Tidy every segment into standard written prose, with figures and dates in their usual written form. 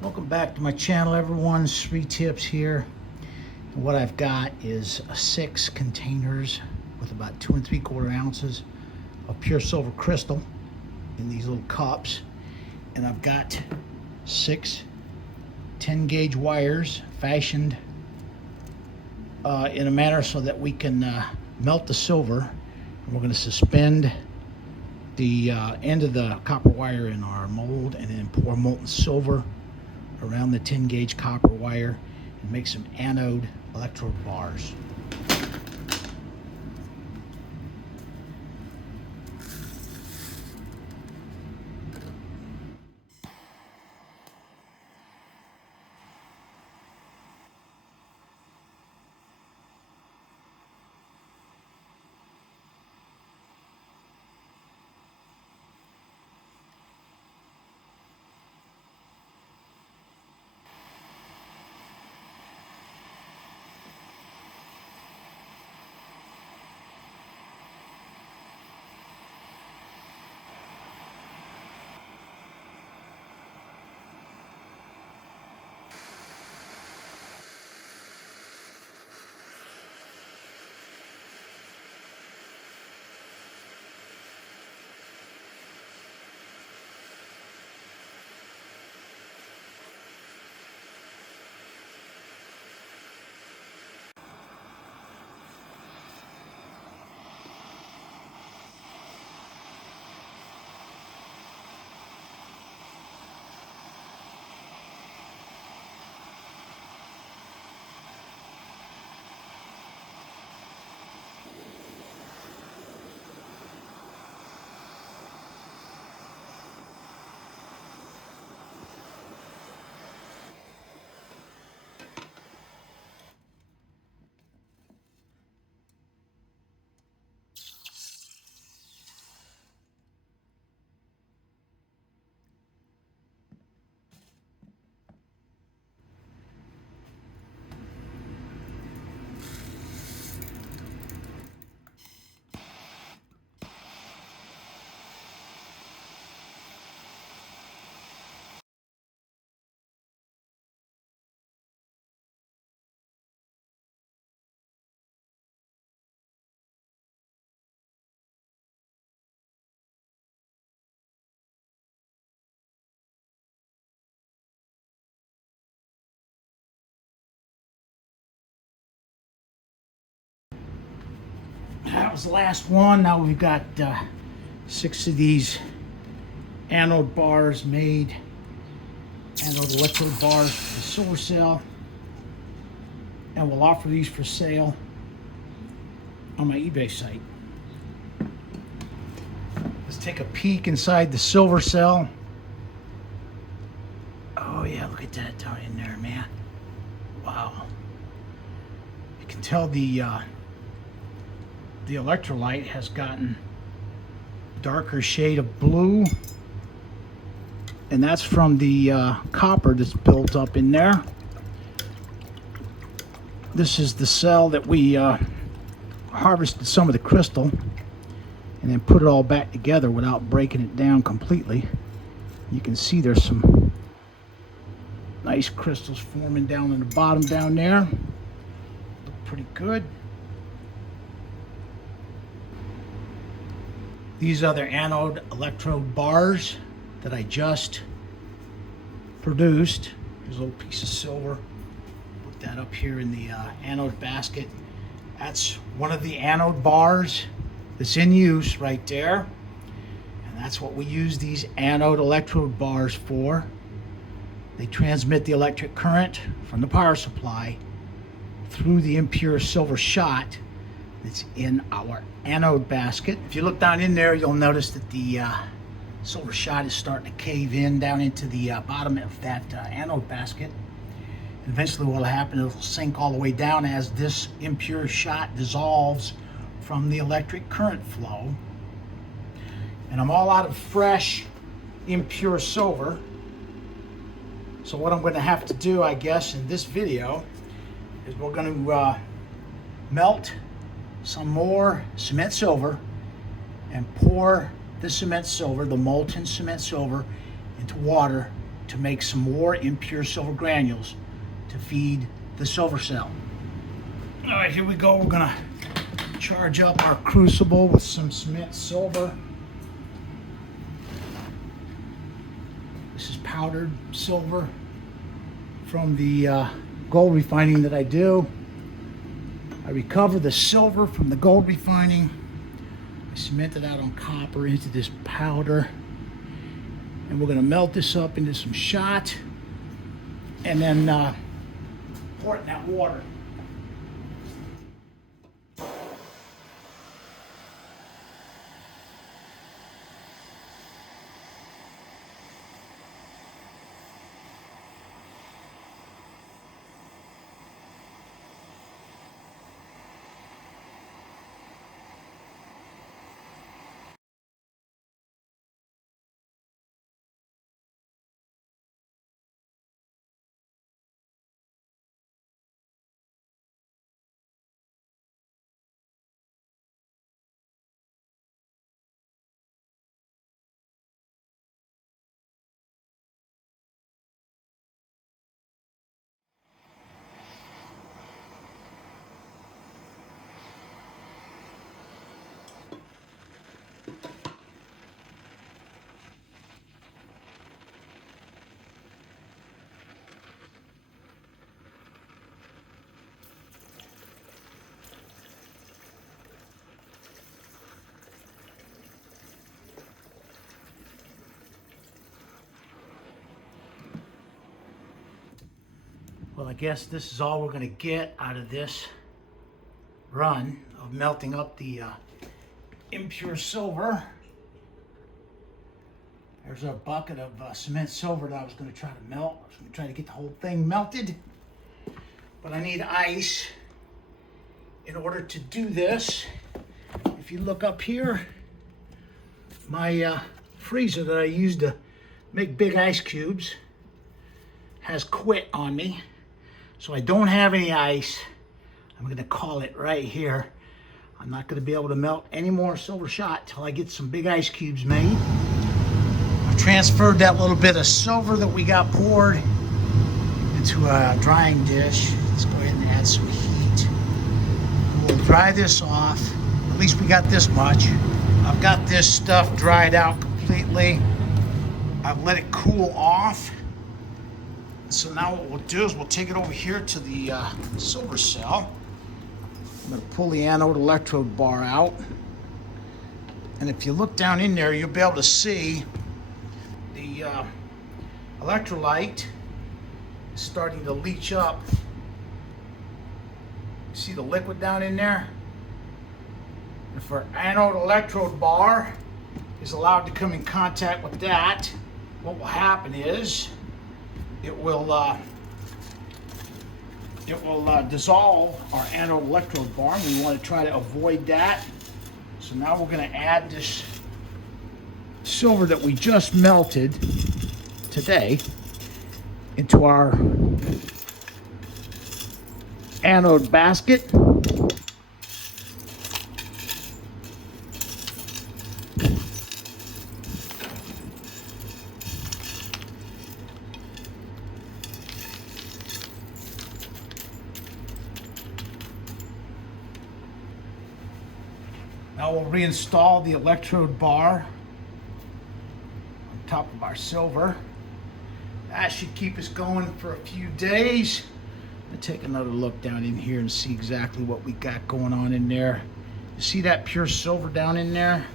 Welcome back to my channel, everyone. 3 tips here. And what I've got is 6 containers with about 2 3/4 ounces of pure silver crystal in these little cups, and I've got 6 10-gauge wires fashioned in a manner so that we can melt the silver. And we're going to suspend the end of the copper wire in our mold and then pour molten silver around the 10-gauge copper wire and make some anode electrode bars. That was the last one. Now we've got 6 of these anode bars made, anode electrode bars for the solar cell, and we'll offer these for sale on my eBay site. Let's take a peek inside the silver cell. Oh yeah, look at that down in there, man. Wow. You can tell the electrolyte has gotten darker shade of blue, and that's from the copper that's built up in there. This is the cell that we harvested some of the crystal and then put it all back together without breaking it down completely. You can see there's some nice crystals forming down in the bottom down there. Look pretty good. These are the anode electrode bars that I just produced. Here's a little piece of silver. Put that up here in the anode basket. That's one of the anode bars that's in use right there. And that's what we use these anode electrode bars for. They transmit the electric current from the power supply through the impure silver shot that's in our anode basket. If you look down in there, you'll notice that the silver shot is starting to cave in down into the bottom of that anode basket. And eventually what will happen, it'll sink all the way down as this impure shot dissolves from the electric current flow. And I'm all out of fresh, impure silver. So what I'm going to have to do, I guess, in this video is we're going to melt some more cement silver and pour the cement silver, the molten cement silver, into water to make some more impure silver granules to feed the silver cell. All right, here we go. We're gonna charge up our crucible with some cement silver. This is powdered silver from the gold refining that I do. I recover the silver from the gold refining. I cement it out on copper into this powder. And we're going to melt this up into some shot and then pour it in that water. Well, I guess this is all we're going to get out of this run of melting up the impure silver. There's a bucket of cement silver that I was going to try to melt. I was going to try to get the whole thing melted. But I need ice in order to do this. If you look up here, my freezer that I use to make big ice cubes has quit on me. So I don't have any ice. I'm going to call it right here. I'm not going to be able to melt any more silver shot till I get some big ice cubes made. I've transferred that little bit of silver that we got poured into a drying dish. Let's go ahead and add some heat. We'll dry this off. At least we got this much. I've got this stuff dried out completely. I've let it cool off. So now what we'll do is we'll take it over here to the silver cell. I'm going to pull the anode electrode bar out. And if you look down in there, you'll be able to see the electrolyte is starting to leach up. See the liquid down in there? If our anode electrode bar is allowed to come in contact with that, what will happen is it will dissolve our anode electrode bar, and we want to try to avoid that. So now we're going to add this silver that we just melted today into our anode basket. Now we'll reinstall the electrode bar on top of our silver. That should keep us going for a few days. I'm gonna take another look down in here and see exactly what we got going on in there. You see that pure silver down in there?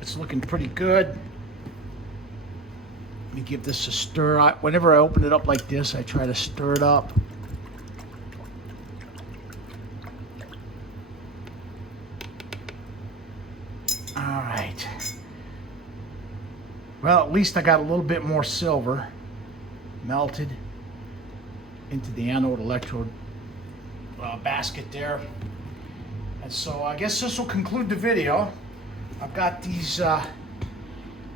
It's looking pretty good. Let me give this a stir. Whenever I open it up like this, I try to stir it up. All right. Well, at least I got a little bit more silver melted into the anode electrode basket there. And so I guess this will conclude the video. I've got these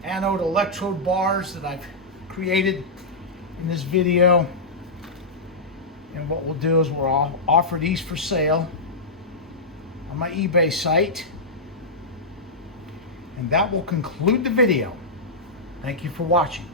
anode electrode bars that I've created in this video. And what we'll do is we'll offer these for sale on my eBay site. And that will conclude the video. Thank you for watching.